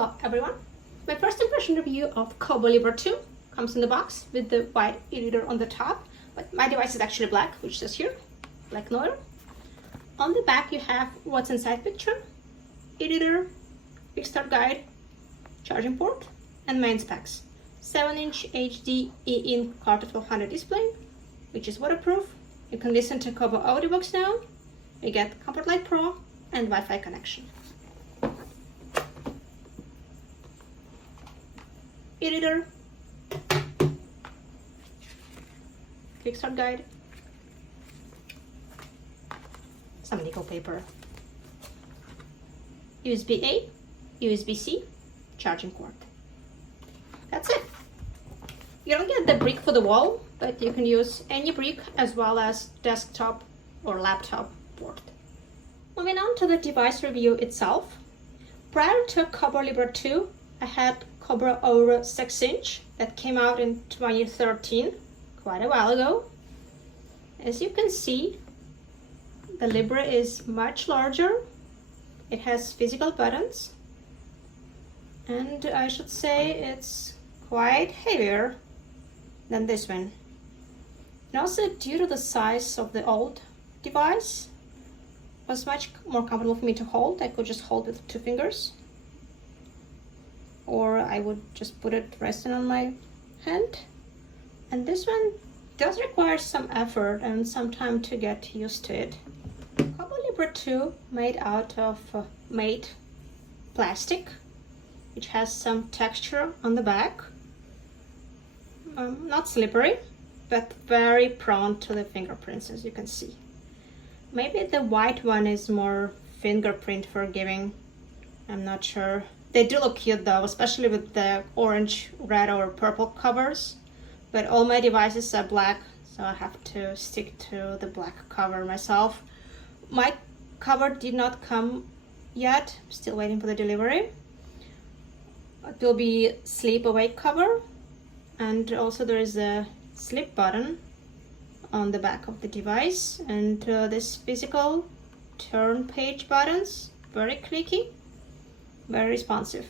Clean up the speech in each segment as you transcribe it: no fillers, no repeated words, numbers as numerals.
Hello everyone! My first impression review of Kobo Libra 2 comes in the box with the white e-reader on the top, but my device is actually black, which says here, black noir. On the back you have what's inside picture, e-reader, quick start guide, charging port, and main specs. 7-inch HD e-ink Carter 1200 display, which is waterproof. You can listen to Kobo audiobooks now. You get Comfort Light Pro and Wi-Fi connection. E-reader, quick start guide, some nickel paper, USB-A, USB-C, charging port. That's it. You don't get the brick for the wall, but you can use any brick as well as desktop or laptop port. Moving on to the device review itself. Prior to Kobo Libra 2, I had Kobo Aura 6-inch that came out in 2013, quite a while ago. As you can see, the Libra is much larger. It has physical buttons, and I should say it's quite heavier than this one. And also, due to the size of the old device, it was much more comfortable for me to hold. I could just hold with 2 fingers, or I would just put it resting on my hand. And this one does require some effort and some time to get used to it. Kobo Libra 2 made out of matte plastic, which has some texture on the back. Not slippery, but very prone to the fingerprints, as you can see. Maybe the white one is more fingerprint forgiving. I'm not sure. They do look cute though, especially with the orange, red, or purple covers. But all my devices are black, so I have to stick to the black cover myself. My cover did not come yet. I'm still waiting for the delivery. It will be sleep awake cover, and also there is a sleep button on the back of the device, and this physical turn page buttons, very clicky, very responsive.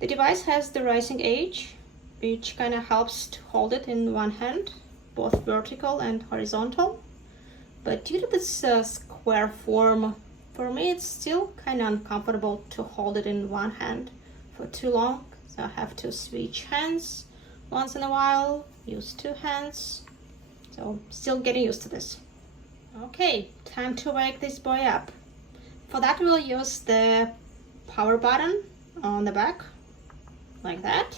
The device has the rising edge, which kind of helps to hold it in one hand, both vertical and horizontal. But due to this square form, for me it's still kind of uncomfortable to hold it in one hand for too long. So I have to switch hands once in a while, use 2 hands. So still getting used to this. Okay, time to wake this boy up. For that we'll use the power button on the back, like that.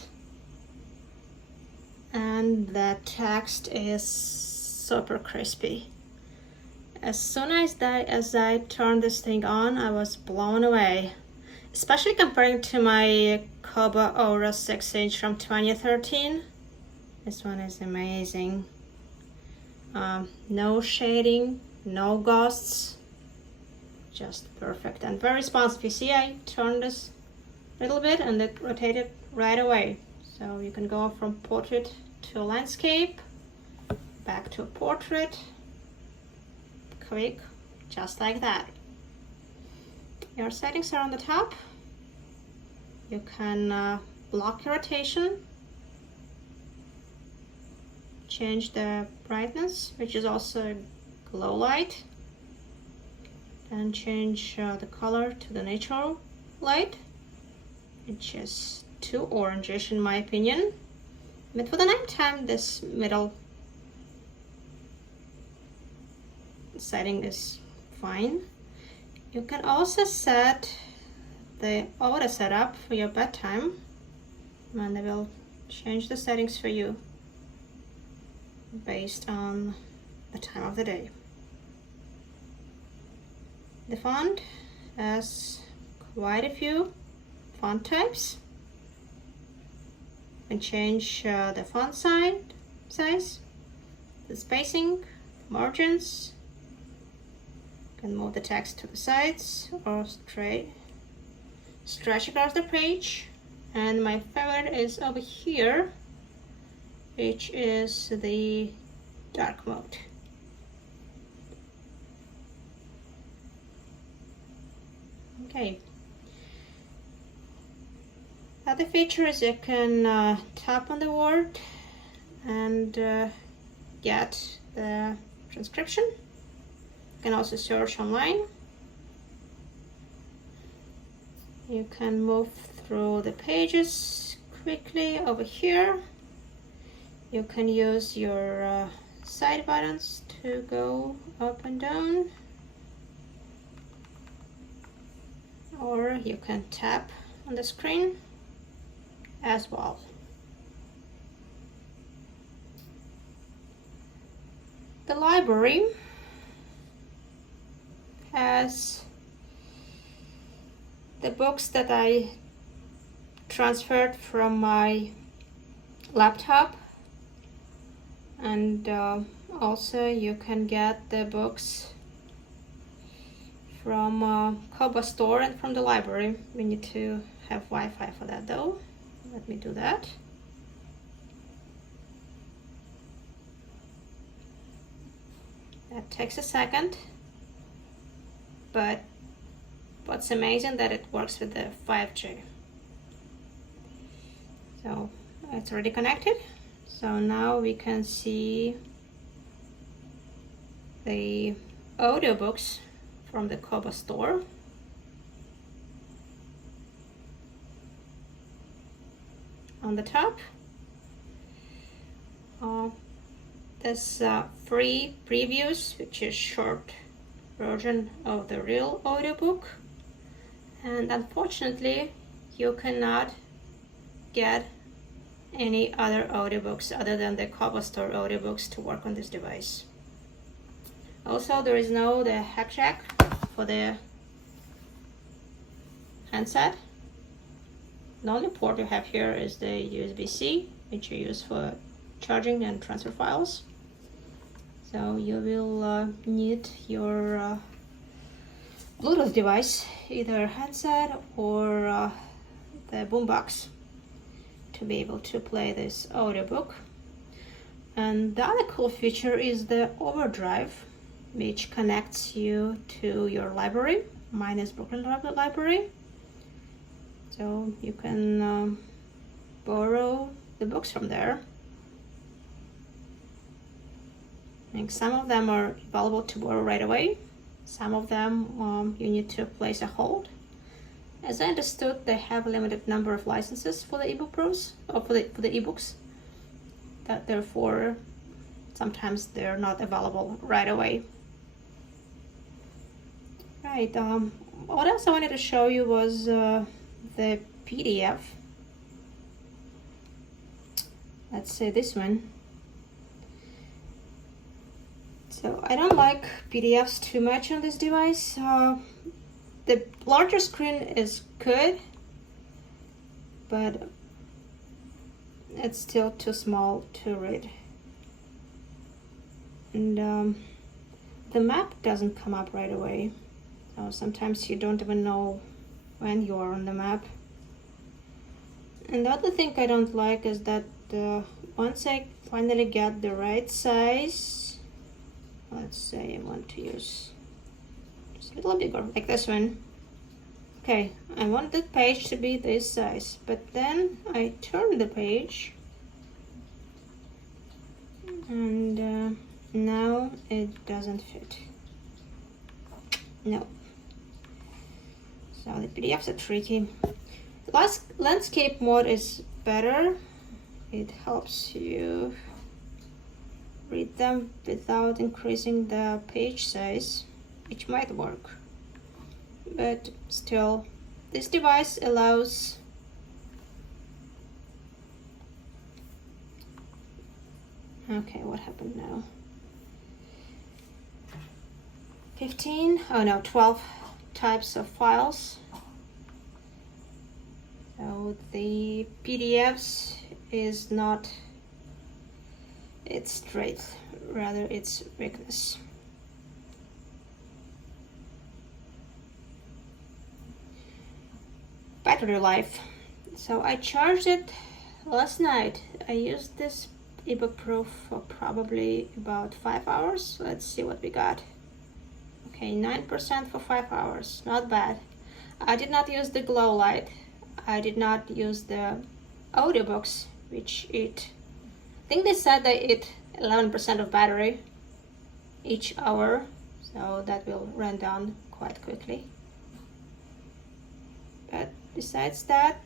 And the text is super crispy. As soon as I turned this thing on, I was blown away. Especially comparing to my Kobo Aura 6-inch from 2013. This one is amazing. No shading, no ghosts. Just perfect and very responsive. You see, I turned this a little bit and it rotated right away. So you can go from portrait to landscape, back to a portrait, quick, just like that. Your settings are on the top. You can block your rotation, change the brightness, which is also glow light, and change the color to the natural light, which is too orangish in my opinion. But for the nighttime, this middle setting is fine. You can also set the auto setup for your bedtime, and I will change the settings for you based on the time of the day. The font has quite a few font types. You can change the font size, the spacing, margins. You can move the text to the sides or stretch across the page. And my favorite is over here, which is the dark mode. Okay, Other feature is you can tap on the word and get the transcription. You can also search online. You can move through the pages quickly over here. You can use your side buttons to go up and down, or you can tap on the screen as well. The library has the books that I transferred from my laptop, and also you can get the books from Kobo store and from the library. We need to have Wi-Fi for that though. Let me do that. That takes a second, but what's amazing that it works with the 5G. So it's already connected. So now we can see the audiobooks from the Kobo store. On the top, there's free previews, which is short version of the real audiobook. And unfortunately, you cannot get any other audiobooks other than the Kobo store audiobooks to work on this device. Also, there is no the head jack for the handset. The only port you have here is the USB-C, which you use for charging and transfer files. So you will need your Bluetooth device, either handset or the boombox, to be able to play this audiobook. And the other cool feature is the overdrive, which connects you to your library. Mine is Brooklyn Library. So you can borrow the books from there. And some of them are available to borrow right away. Some of them you need to place a hold. As I understood, they have a limited number of licenses for the ebook pros, or for the ebooks. That therefore, sometimes they're not available right away. Right. What else I wanted to show you was the PDF. Let's say this one. So I don't like PDFs too much on this device. The larger screen is good, but it's still too small to read. And the map doesn't come up right away. So sometimes you don't even know when you are on the map. And the other thing I don't like is that once I finally get the right size, let's say I want to use just a little bigger, like this one. Okay, I want the page to be this size, but then I turn the page and now it doesn't fit. No. So the PDFs are tricky. The landscape mode is better. It helps you read them without increasing the page size, which might work. But still, this device allows okay, what happened now? 12 types of files. So the PDFs is not its strength, rather its weakness. Battery life. So I charged it last night. I used this ebook Pro for probably about 5 hours. Let's see what we got. Okay, 9% for 5 hours, not bad. I did not use the glow light. I did not use the audiobooks, which I think they said they eat 11% of battery each hour, so that will run down quite quickly. But besides that,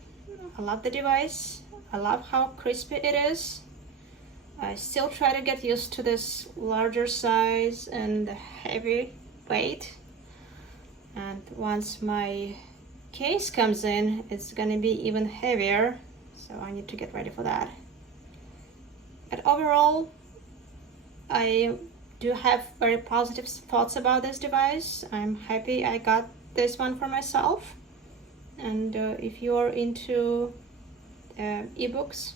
I love the device. I love how crispy it is. I still try to get used to this larger size and the heavy weight. And once my case comes in, it's gonna be even heavier, so I need to get ready for that. But overall, I do have very positive thoughts about this device. I'm happy I got this one for myself. And if you are into ebooks,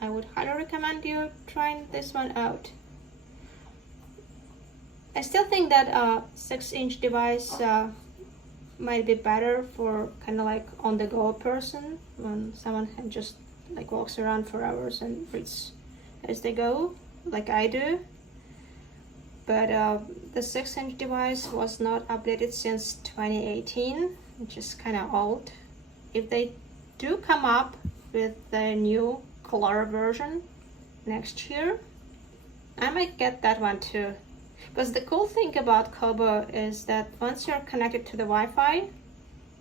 I would highly recommend you trying this one out. I still think that a 6-inch device might be better for kind of like on-the-go person, when someone can just like walks around for hours and reads as they go, like I do. But the 6-inch device was not updated since 2018, which is kind of old. If they do come up with the new color version next year, I might get that one too. Because the cool thing about Kobo is that once you're connected to the Wi-Fi,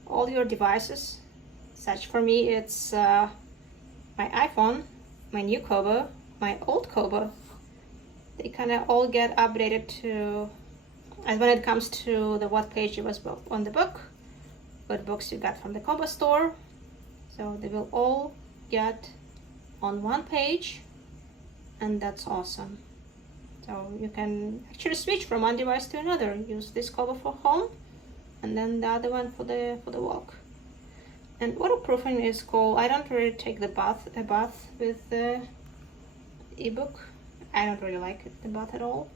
all your devices, such for me it's my iPhone, my new Kobo, my old Kobo, they kind of all get updated to, and when it comes to the what page it was on the book, what books you got from the Kobo store, so they will all get on one page, and that's awesome. So you can actually switch from one device to another. Use this Kobo for home, and then the other one for the walk. And waterproofing is cool. I don't really take a bath with the ebook. I don't really like the bath at all.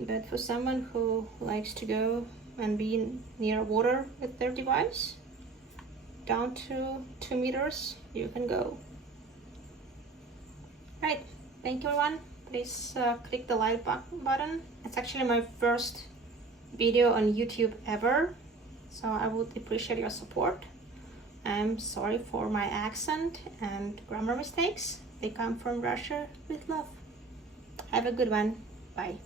But for someone who likes to go and be near water with their device, down to 2 meters, you can go. Right, thank you everyone. Please click the like button. It's actually my first video on YouTube ever, so I would appreciate your support. I'm sorry for my accent and grammar mistakes. They come from Russia with love. Have a good one. Bye.